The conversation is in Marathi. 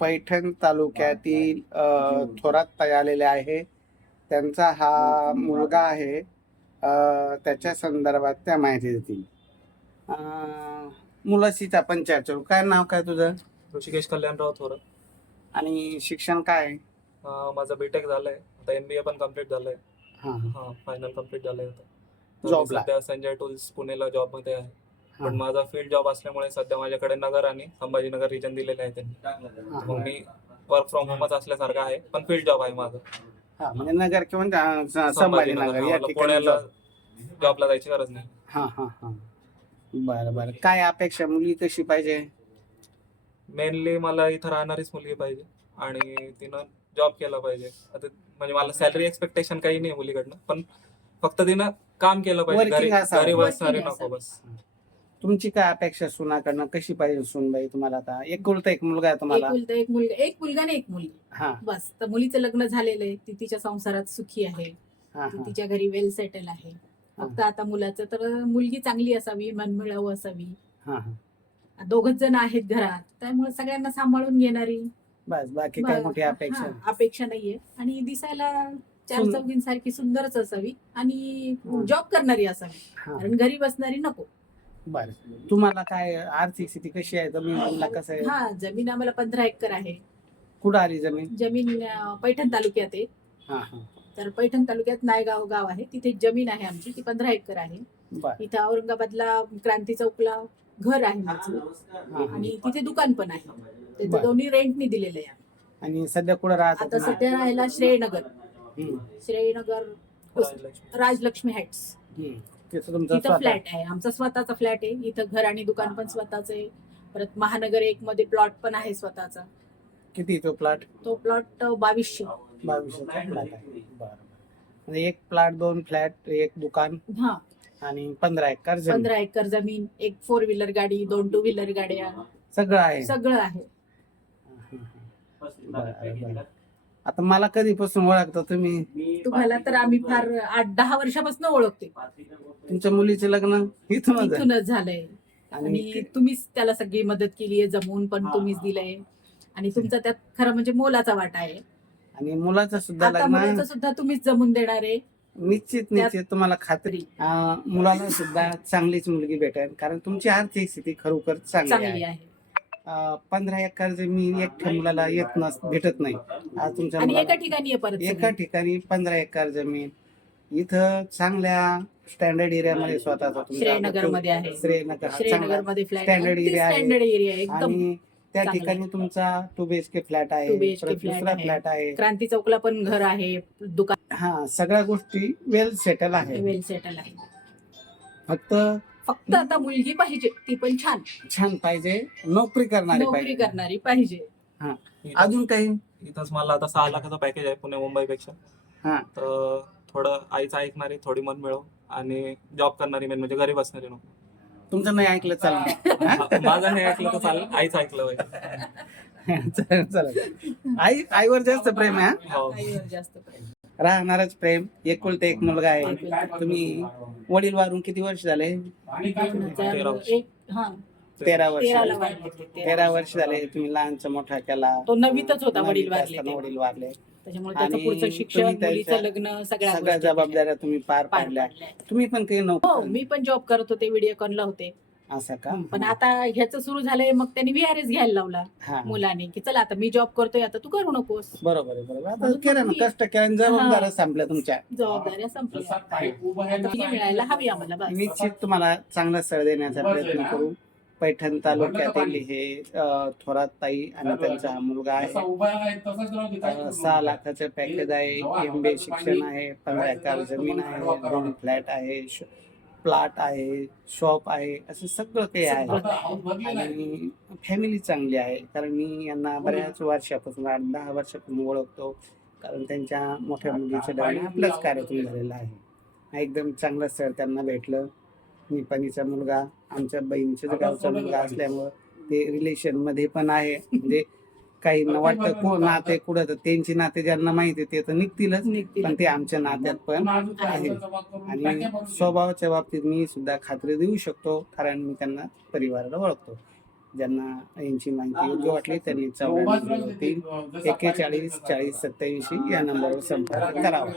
पैठण तालुक्यातील थोरात ताई आलेले आहे. त्यांचा हा मुलगा आहे. त्याच्या संदर्भात त्या माहिती देतील. मुलाशीच आपण चर्चा करू. काय नाव काय तुझं? ऋषिकेश कल्याणराव थोरात. आणि शिक्षण काय आहे? माझं बीटेक झालंय, आता MBA पण कम्प्लीट झालंय. हां फायनल कम्प्लीट झालंय आता. तर मी जॉबला? सध्या संजय टूल्स पुणेला जॉब मध्ये आहे. पण हां. माझा फील्ड जॉब असल्यामुळे सध्या माझ्याकडे नगर आणि संभाजीनगर रिजन दिलेले आहे त्यांनी. मग मी वर्क फ्रॉम होमच असल्यासारखं आहे, पण फील्ड जॉब आहे माझं. हां, म्हणजे नगर किंवा संभाजीनगर या मला ठिकाणी पुण्याला job. जॉबला जायची गरज नाही. हां. बरं बरं. काय अपेक्षा, मुली कशी पाहिजे? मेनली मला इथं राहणारीच मुलगी पाहिजे आणि तिनं जॉब केला पाहिजे. आता म्हणजे मला सॅलरी एक्सपेक्टेशन काही नाही मुलीकडनं, पण फक्त तिनं काम केलं पाहिजे. Working असावं. घरी बसणारी Working नको बस. तुमची काय अपेक्षा सुनाकडनं, कशी पाहिजे सूनबाई तुम्हाला? आता एकुलता एक मुलगा आहे तुम्हाला. एकुलता एक मुलगा, एक मुलगा आणि एक मुलगी. हां बस. तर मुलीचं लग्न झालेलं आहे, ती तिच्या संसारात सुखी आहे, हां ती हां तिच्या घरी वेल सेटल आहे. फक्त आता मुलाचं तर मुलगी चांगली असावी, मनमिळाऊ असावी. हां. दोघच जण आहेत घरात, त्यामुळे सगळ्यांना सांभाळून घेणारी. बस बाकी काय मोठी अपेक्षा? अपेक्षा नाहीये. आणि दिसायला चार सुंदर. चौघींसारखी सुंदरच असावी आणि हं. जॉब करणारी असावी, हां. कारण घरी बसणारी नको. बरं. तुम्हाला काय आर्थिक स्थिती कशी आहे? जमीन कसं आहे? जमीन आम्हाला 15 एकर आहे. कुठं आली जमीन? जमीन पैठण तालुक्यात आहे. हां. तर पैठण तालुक्यात नायगाव गाव आहे, तिथे जमीन आहे आमची, ती 15 एकर आहे. बरं. इथं औरंगाबादला क्रांती चौकला घर आहे माझं, हां. आणि तिथे दुकान पण आहे. ते बरं. दोन्ही रेंटनी दिलेले आहे. आणि सध्या कुठं राहता आता तुम्ही? सध्या राहायला श्रेयनगर राजलक्ष्मी. राजलक्ष्मी हाईट्स, तिथं तुमचं तिथं स्वतः? फ्लॅट आहे. आमचा स्वतःचा फ्लॅट आहे. इथं घर आणि दुकान पण स्वतःच आहे. परत महानगर 1 मध्ये प्लॉट पण आहे स्वतःचा. किती तो प्लॉट? तो प्लॉट 2200. 2200 प्लॉट आहे. बरं. म्हणजे एक प्लॉट, 2 फ्लॅट, एक दुकान हा, आणि 15 एकर जमीन. 15 एकर जमीन, एक 4 व्हीलर गाडी, 2 2 व्हीलर गाड्या, सगळं आहे. सगळं आहे. बरं. आता मला कधीपासून ओळखता तुम्ही? तुम्हाला तर आम्ही फार 8-10 वर्षापासून ओळखते. तुमच्या मुलीचं लग्न इथूनच आहे? इथूनच झालंय. आणि आणि तुम्हीच त्याला सगळी मदत केली आहे, जमवून पण तुम्हीच दिलंय. आणि तुमचा त्यात खरं म्हणजे मोलाचा वाटा आहे. आणि मुलाचं सुद्धा आता लग्न मुलाचं सुद्धा तुम्हीच जमून देणार आहे. निश्चित तुम्हाला खात्री. मुलाला सुद्धा चांगलीच मुलगी भेटेल, कारण तुमची आर्थिक स्थिती खरोखर चांगली चांगली आहे. आहे. 15 एकर जमीन एकट्या मुलाला भेटत नाही. आज तुमच्या आणि एका मुलाला ठिकाणी आहे परत एका सगळी. ठिकाणी 15 एकर जमीन, इथं चांगल्या स्टँडर्ड एरियामध्ये स्वतःचा श्रेयनगर मध्ये आहे. श्रेयनगर हा श्रेयनगर चांगला मध्ये फ्लॅट स्टँडर्ड एरिया आहे. स्टँडर्ड एरिया आहे एकदम. आणि त्या चांगला ठिकाणी आहे. तुमचा 2 BHK फ्लॅट आहे, 2 BHK परत फ्लॅट दुसरा आहे. फ्लॅट आहे. क्रांती चौकला पण घर आहे, दुकान हा, सगळ्या गोष्टी वेल सेटल आहे. वेल सेटल आहे. फक्त आता मुलगी पाहिजे, ती पण छान पाहिजे, नोकरी करणारी नोकरी पाहिजे. करणारी पाहिजे. अजून काही? इथंच मला आता 6 लाखाचं पॅकेज आहे पुणे मुंबईपेक्षा. हा. तर थोडं आईचं ऐकणारी, थोडी मन मिळव आणि जॉब करणारी, मेन म्हणजे घरी बसणारी नको. तुमचं नाही ऐकलं चालणार. माझं नाही ऐकलं तर चालेल, आईचं ऐकलं पाहिजे. चालेल. आईवर जास्त प्रेम आहे. हो. आईवर जास्त प्रेम. राहणारच प्रेम. एकुलते एक मुलगा आहे. तुम्ही वडील वारून किती वर्ष झाले? 2001 हा 13 वर्ष. 13 वाढले. 13 वर्ष झाले. तुम्ही लहानचा मोठा केला. तो 9वीतच होता, वडील नववीत वारले असताना तेव्हा. वडील वारले. त्याच्यामुळे त्याचं आणि पुढचं शिक्षण, तुम्ही त्यांच्या मुलीचं लग्न, सगळ्या सगळ्या गोष्टी जबाबदाऱ्या तुम्ही पार पार पाडल्या. पाडल्या. तुम्ही पण काही हो, नव्हतं मी पण जॉब करत होते, व्हिडिओकॉनला होते. असं का? पण आता ह्याचं सुरू झालंय, मग त्यांनी VRS घ्यायला लावला हा. मुलाने, की चला आता मी जॉब करतोय, आता तू करू नकोस. बरोबर आहे. आता म्हणून केलं ना, तुम्ही- कष्ट केलं, जबाबदाऱ्या संपल्या तुमच्या. जबाबदाऱ्या संपल्या. आता मुलगी मिळायला हवी आम्हाला बस. निश्चित तुम्हाला चांगला सळ देण्याचा प्रयत्न करू. पैठण तालुक्यातील हे थोरात ताई आणि त्यांचा हा मुलगा आहे. 6 लाखाचं पॅकेज आहे, MBA शिक्षण आहे, 15 एकर जमीन आहे, 2 फ्लॅट आहे, प्लॉट आहे, शॉप आहे, असं सगळं काही आहे. आणि फॅमिली चांगली आहे, कारण मी यांना बऱ्याच वर्षापासून 8-10 वर्षापासून ओळखतो, कारण त्यांच्या मोठ्या मुलीचं लग्न आपल्याच कार्यातून झालेलं आहे. एकदम चांगलं स्थळ त्यांना भेटलं. निपाणीचा मुलगा आमच्या बहिणीच्या गावचा मुलगा असल्यामुळं ते रिलेशन मध्ये पण आहे. म्हणजे काही न वाटतं नाते कुठं, तर त्यांची नाते ज्यांना माहिती ते तर निघतीलच, पण ते आमच्या नात्यात पण आहे. आणि स्वभावाच्या बाबतीत मी सुद्धा खात्री देऊ शकतो, कारण मी त्यांना परिवाराला ओळखतो. ज्यांना यांची माहिती योग्य वाटली त्यांनी 9403 41 40 87 या नंबरवर संपर्क करावा.